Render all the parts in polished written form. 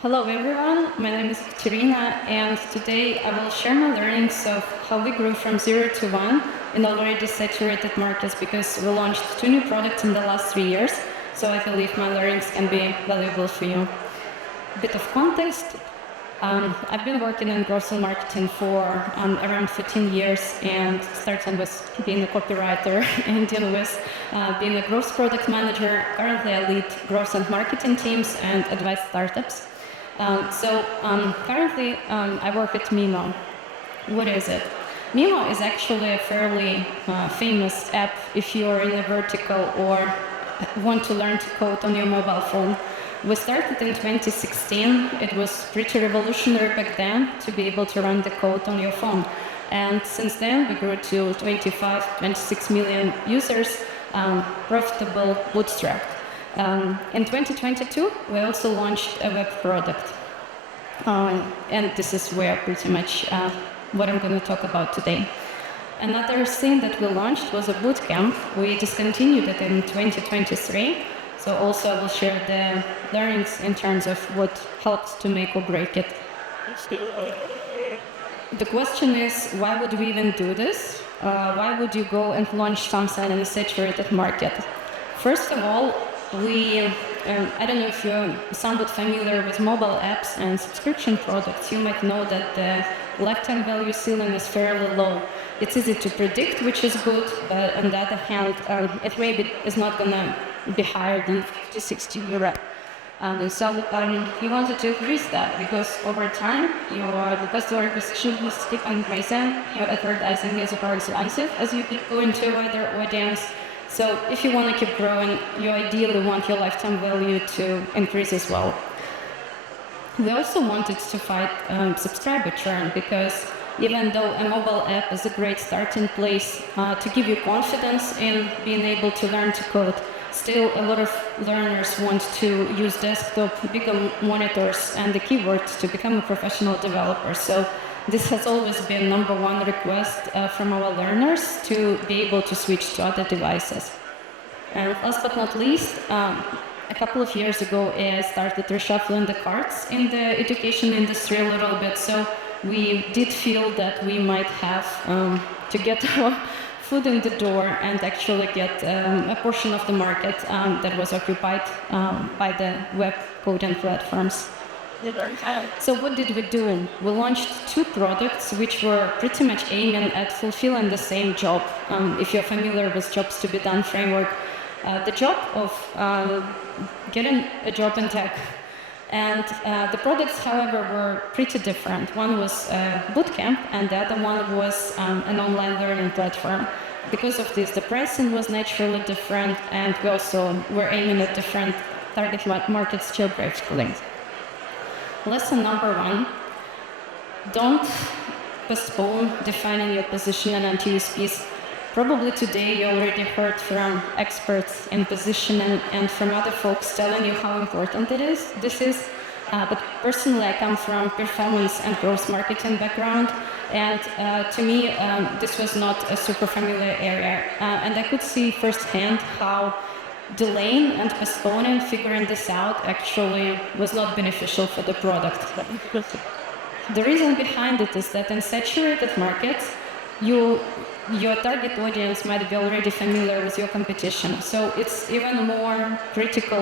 Hello everyone, my name is Ekaterina, and today I will share my learnings of how we grew from 0 to 1 in already saturated markets, because we launched 2 new products in the last 3 years, so I believe my learnings can be valuable for you. A bit of context. I've been working in growth and marketing for around 15 years, and starting with being a copywriter and then with being a growth product manager. Currently I lead growth and marketing teams and advise startups. Currently I work at Mimo. What is it? Mimo is actually a fairly famous app if you're in a vertical or want to learn to code on your mobile phone. We started in 2016. It was pretty revolutionary back then to be able to run the code on your phone. And since then, we grew to 26 million users, profitable, bootstrapped. In 2022, we also launched a web product. And this is where pretty much what I'm going to talk about today. Another thing that we launched was a bootcamp. We discontinued it in 2023. So also I will share the learnings in terms of what helps to make or break it. The question is, why would we even do this? Why would you go and launch something in a saturated market? First of all, I don't know if you're somewhat familiar with mobile apps and subscription products. You might know that the lifetime value ceiling is fairly low. It's easy to predict, which is good, but on the other hand, it maybe is not going to be higher than 50-60 euro. You wanted to increase that because over time, the customer acquisition is keep increasing, your advertising is more expensive as you go into a wider audience. So if you want to keep growing, you ideally want your lifetime value to increase as well. We also wanted to fight subscriber churn, because even though a mobile app is a great starting place to give you confidence in being able to learn to code, still a lot of learners want to use desktop, bigger monitors, and the keywords to become a professional developer. So this has always been #1 request from our learners, to be able to switch to other devices. And last but not least, a couple of years ago, I started reshuffling the cards in the education industry a little bit. So we did feel that we might have to get our foot in the door and actually get a portion of the market that was occupied by the web coding platforms. So what did we do? We launched 2 products which were pretty much aiming at fulfilling the same job. If you're familiar with jobs to be done framework, the job of getting a job in tech. And the products, however, were pretty different. One was a bootcamp, and the other one was an online learning platform. Because of this, the pricing was naturally different, and we also were aiming at different target markets geographically. Lesson #1, don't postpone defining your positioning and USPs. Probably today you already heard from experts in positioning and from other folks telling you how important this is. But personally, I come from performance and growth marketing background, and to me, this was not a super familiar area. And I could see firsthand how delaying and postponing figuring this out actually was not beneficial for the product. The reason behind it is that in saturated markets, your target audience might be already familiar with your competition. So it's even more critical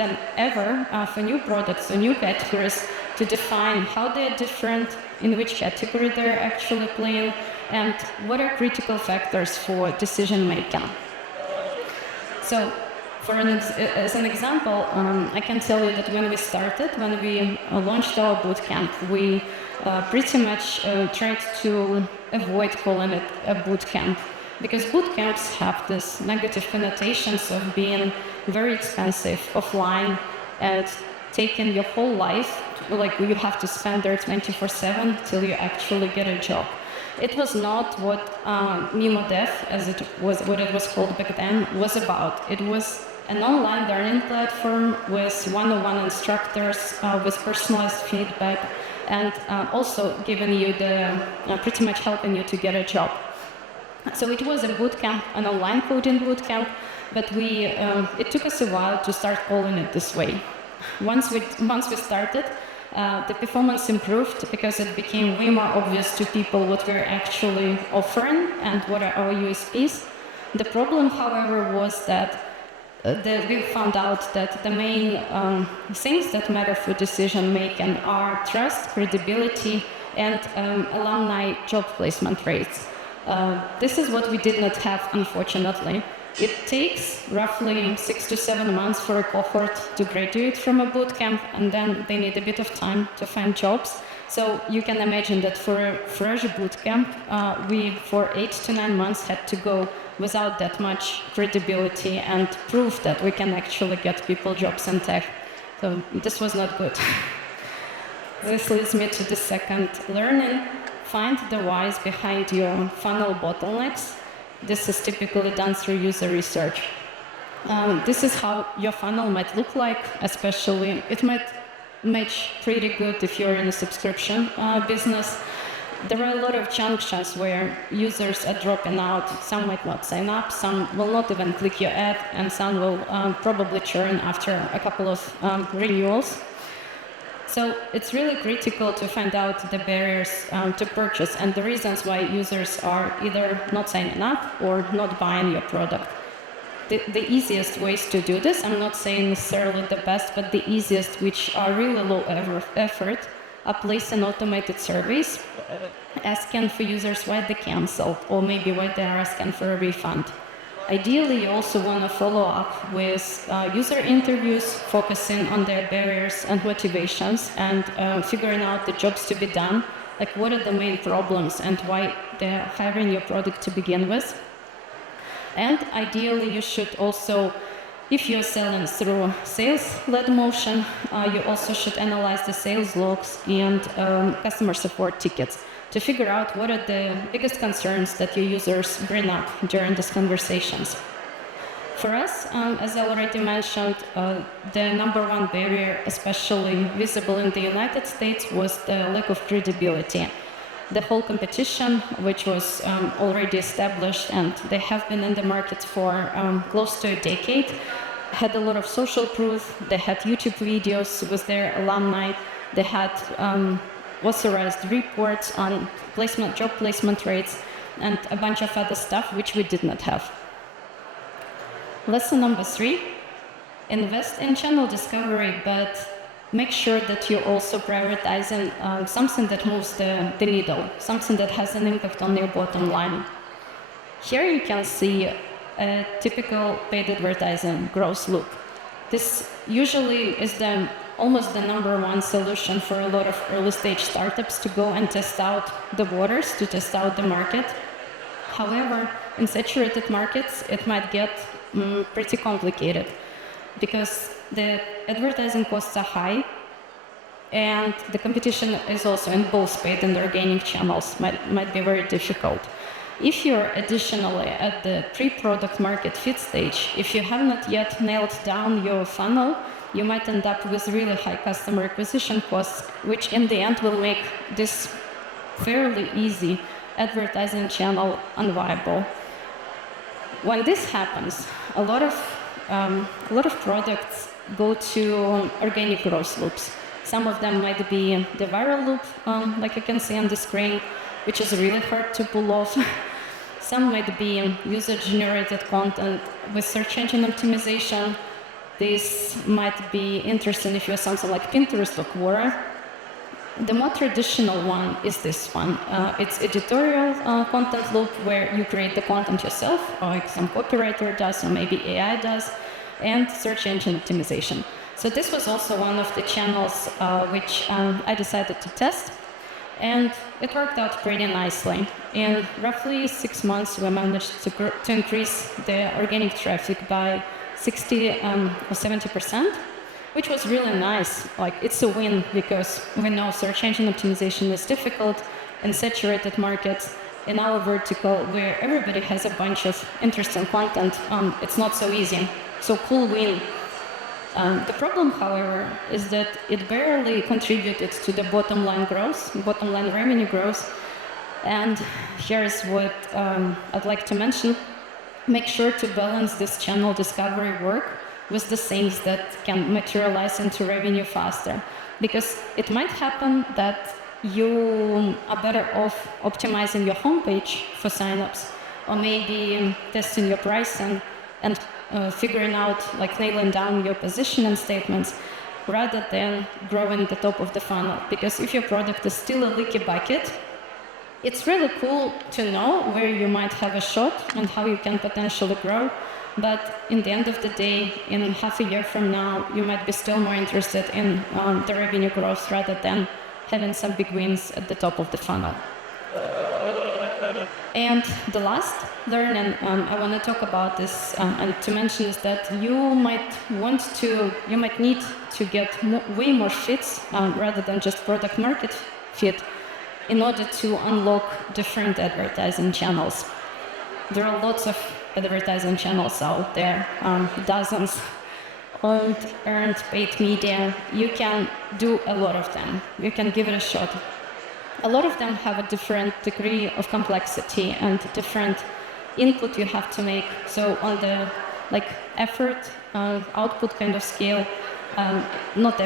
than ever for new products or new categories to define how they're different, in which category they're actually playing, and what are critical factors for decision making. So, as an example, I can tell you that when we launched our bootcamp, we pretty much tried to avoid calling it a bootcamp, because bootcamps have this negative connotations of being very expensive, offline, and taking your whole life, like you have to spend there 24/7 till you actually get a job. It was not what Mimo Dev, as it was what it was called back then, was about. It was an online learning platform with one-on-one instructors, with personalized feedback, and also giving you pretty much helping you to get a job. So it was a bootcamp, an online coding bootcamp, but it took us a while to start calling it this way. Once we started, the performance improved because it became way more obvious to people what we're actually offering and what are our USPs. The problem, however, was that we found out that the main things that matter for decision making are trust, credibility, and alumni job placement rates. This is what we did not have, unfortunately. It takes roughly 6 to 7 months for a cohort to graduate from a bootcamp, and then they need a bit of time to find jobs. So you can imagine that for a fresh bootcamp, we for 8 to 9 months had to go without that much credibility and proof that we can actually get people jobs in tech. So this was not good. This leads me to the second learning. Find the whys behind your funnel bottlenecks. This is typically done through user research. This is how your funnel might look like, especially it might match pretty good if you're in a subscription business. There are a lot of junctions where users are dropping out. Some might not sign up, some will not even click your ad, and some will probably churn after a couple of renewals. So it's really critical to find out the barriers to purchase and the reasons why users are either not signing up or not buying your product. The easiest ways to do this, I'm not saying necessarily the best, but the easiest, which are really low effort, are placing automated surveys asking for users why they canceled or maybe why they are asking for a refund. Ideally, you also want to follow up with user interviews, focusing on their barriers and motivations, and figuring out the jobs to be done, like what are the main problems and why they're hiring your product to begin with. And ideally, you should also, if you're selling through sales-led motion, you also should analyze the sales logs and customer support tickets to figure out what are the biggest concerns that your users bring up during these conversations. For us, as I already mentioned, the number one barrier, especially visible in the United States, was the lack of credibility. The whole competition, which was already established and they have been in the market for close to a decade, had a lot of social proof. They had YouTube videos with their alumni. They had authorized reports on job placement rates, and a bunch of other stuff which we did not have. Lesson number 3, invest in channel discovery, but make sure that you're also prioritizing something that moves the needle, something that has an impact on your bottom line. Here you can see a typical paid advertising growth loop. This usually is almost the number one solution for a lot of early stage startups to go and test out the waters, to test out the market. However, in saturated markets, it might get pretty complicated because the advertising costs are high and the competition is also in both paid and organic channels, might be very difficult. If you're additionally at the pre-product market fit stage, if you have not yet nailed down your funnel, you might end up with really high customer acquisition costs, which in the end will make this fairly easy advertising channel unviable. When this happens, a lot of products go to organic growth loops. Some of them might be the viral loop, like you can see on the screen, which is really hard to pull off. Some might be user-generated content with search engine optimization. This might be interesting if you're something like Pinterest or Quora. The more traditional one is this one. It's editorial content loop where you create the content yourself, or like some copywriter does, or maybe AI does, and search engine optimization. So this was also one of the channels which I decided to test, and it worked out pretty nicely. In roughly 6 months, we managed to increase the organic traffic by 60 or 70%, which was really nice. Like, it's a win because we know search engine optimization is difficult in saturated markets. In our vertical, where everybody has a bunch of interesting content, it's not so easy. So cool win. The problem, however, is that it barely contributed to the bottom line growth, bottom line revenue growth, And here's what I'd like to mention. Make sure to balance this channel discovery work with the things that can materialize into revenue faster. Because it might happen that you are better off optimizing your homepage for signups, or maybe testing your pricing and figuring out, like nailing down your positioning statements, rather than growing the top of the funnel. Because if your product is still a leaky bucket, it's really cool to know where you might have a shot and how you can potentially grow. But in the end of the day, in half a year from now, you might be still more interested in the revenue growth rather than having some big wins at the top of the funnel. And the last learning I want to talk about this and to mention is that you might need to get way more fits rather than just product market fit in order to unlock different advertising channels. There are lots of advertising channels out there, dozens. Earned paid media, you can do a lot of them. You can give it a shot. A lot of them have a different degree of complexity and different input you have to make. So on the effort output kind of scale, not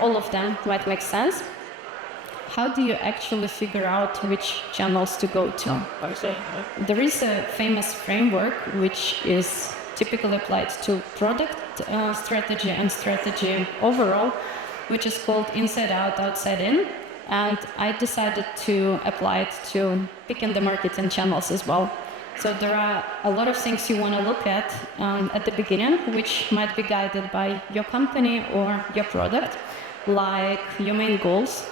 all of them might make sense. How do you actually figure out which channels to go to? There is a famous framework which is typically applied to product strategy and strategy overall, which is called inside out, outside in. And I decided to apply it to picking the marketing channels as well. So there are a lot of things you want to look at the beginning, which might be guided by your company or your product, like your main goals,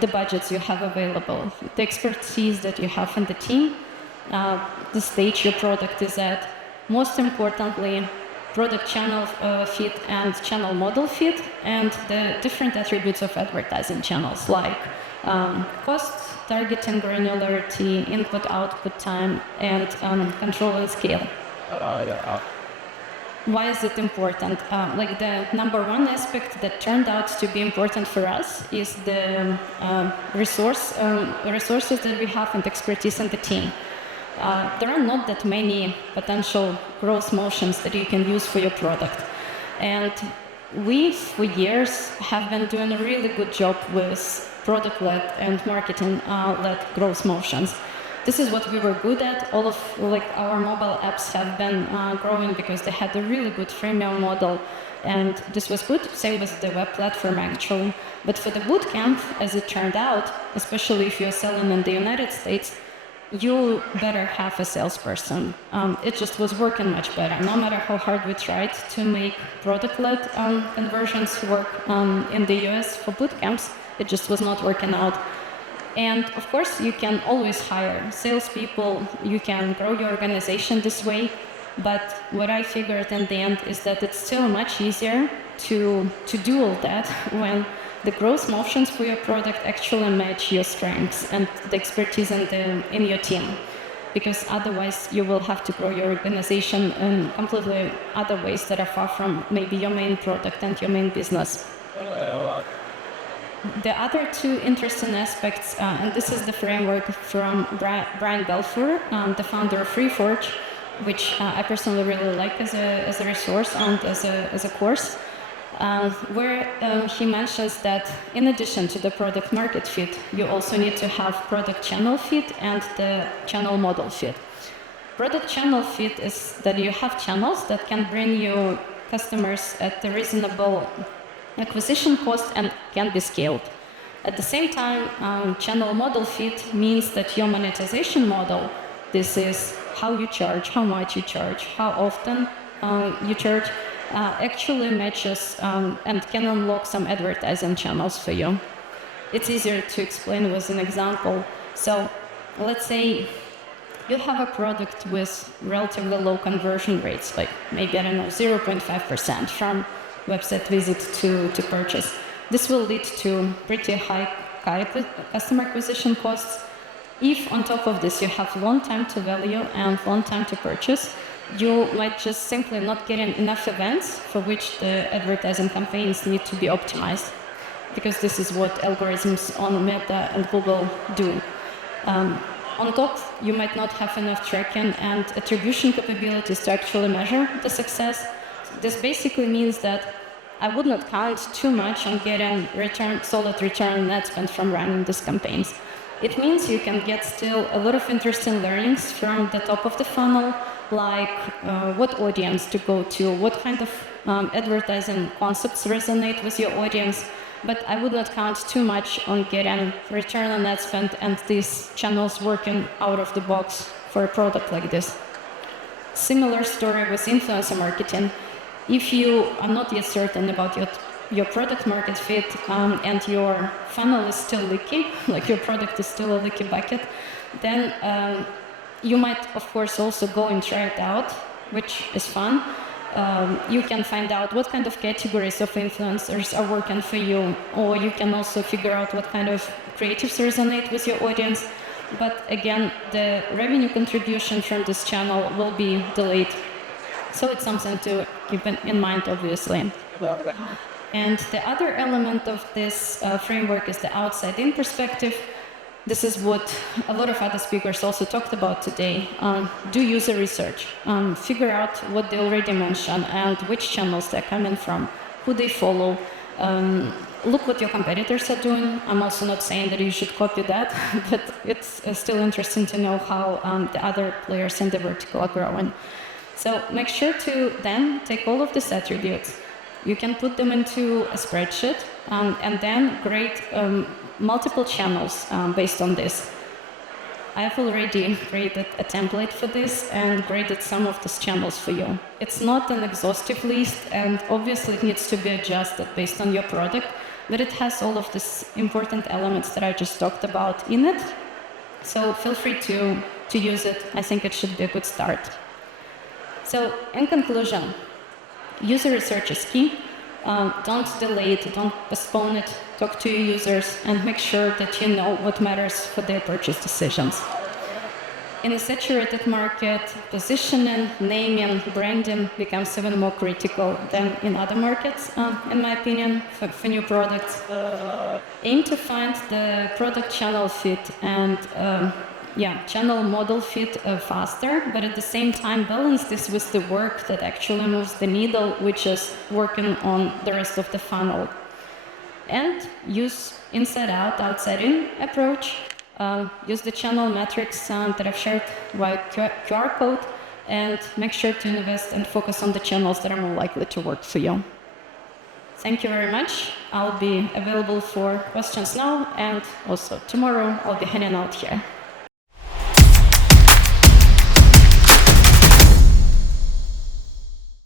the budgets you have available, the expertise that you have in the team, the stage your product is at. Most importantly, product channel fit and channel model fit, and the different attributes of advertising channels like cost, targeting granularity, input-output time, and control and scale. Why is it important? The number one aspect that turned out to be important for us is the resources that we have and expertise in the team. There are not that many potential growth motions that you can use for your product. And we, for years, have been doing a really good job with product-led and marketing-led growth motions. This is what we were good at. All of our mobile apps have been growing because they had a really good freemium model. And this was good, same with the web platform actually. But for the bootcamp, as it turned out, especially if you're selling in the United States, you better have a salesperson. It just was working much better. No matter how hard we tried to make product-led conversions work in the US for bootcamps, it just was not working out. And of course, you can always hire salespeople. You can grow your organization this way. But what I figured in the end is that it's still much easier to do all that when the growth motions for your product actually match your strengths and the expertise in your team. Because otherwise you will have to grow your organization in completely other ways that are far from maybe your main product and your main business. The other two interesting aspects, and this is the framework from Brian Balfour, the founder of FreeForge, which I personally really like as a resource and as a course, where he mentions that in addition to the product market fit, you also need to have product channel fit and the channel model fit. Product channel fit is that you have channels that can bring you customers at a reasonable acquisition cost and can be scaled. At the same time, channel model fit means that your monetization model, this is how you charge, how much you charge, how often you charge, actually matches and can unlock some advertising channels for you. It's easier to explain with an example. So let's say you have a product with relatively low conversion rates, like maybe, 0.5% from website visit to purchase. This will lead to pretty high customer acquisition costs. If on top of this you have long time to value and long time to purchase, you might just simply not get enough events for which the advertising campaigns need to be optimized, because this is what algorithms on Meta and Google do. On top, you might not have enough tracking and attribution capabilities to actually measure the success. This basically means that I would not count too much on getting solid return on ad spend from running these campaigns. It means you can get still a lot of interesting learnings from the top of the funnel, like what audience to go to, what kind of advertising concepts resonate with your audience. But I would not count too much on getting return on ad spend and these channels working out of the box for a product like this. Similar story with influencer marketing. If you are not yet certain about your product market fit and your funnel is still leaky, like your product is still a leaky bucket, then you might, of course, also go and try it out, which is fun. You can find out what kind of categories of influencers are working for you, or you can also figure out what kind of creatives resonate with your audience. But again, the revenue contribution from this channel will be delayed. So it's something to keep in mind, obviously. And the other element of this framework is the outside-in perspective. This is what a lot of other speakers also talked about today. Do user research. Figure out what they already mentioned and which channels they're coming from, who they follow. Look what your competitors are doing. I'm also not saying that you should copy that, but it's still interesting to know how the other players in the vertical are growing. So make sure to then take all of these attributes. You can put them into a spreadsheet and then create multiple channels based on this. I've already created a template for this and created some of these channels for you. It's not an exhaustive list, and obviously it needs to be adjusted based on your product, but it has all of these important elements that I just talked about in it. So feel free to use it. I think it should be a good start. So in conclusion, user research is key. Don't delay it, don't postpone it. Talk to your users and make sure that you know what matters for their purchase decisions. In a saturated market, positioning, naming, branding becomes even more critical than in other markets, in my opinion, for new products. Aim to find the product channel fit and channel model fit faster, but at the same time balance this with the work that actually moves the needle, which is working on the rest of the funnel. And use inside-out, outside-in approach. Use the channel metrics that I've shared via QR code, and make sure to invest and focus on the channels that are more likely to work for you. Thank you very much. I'll be available for questions now, and also tomorrow I'll be hanging out here.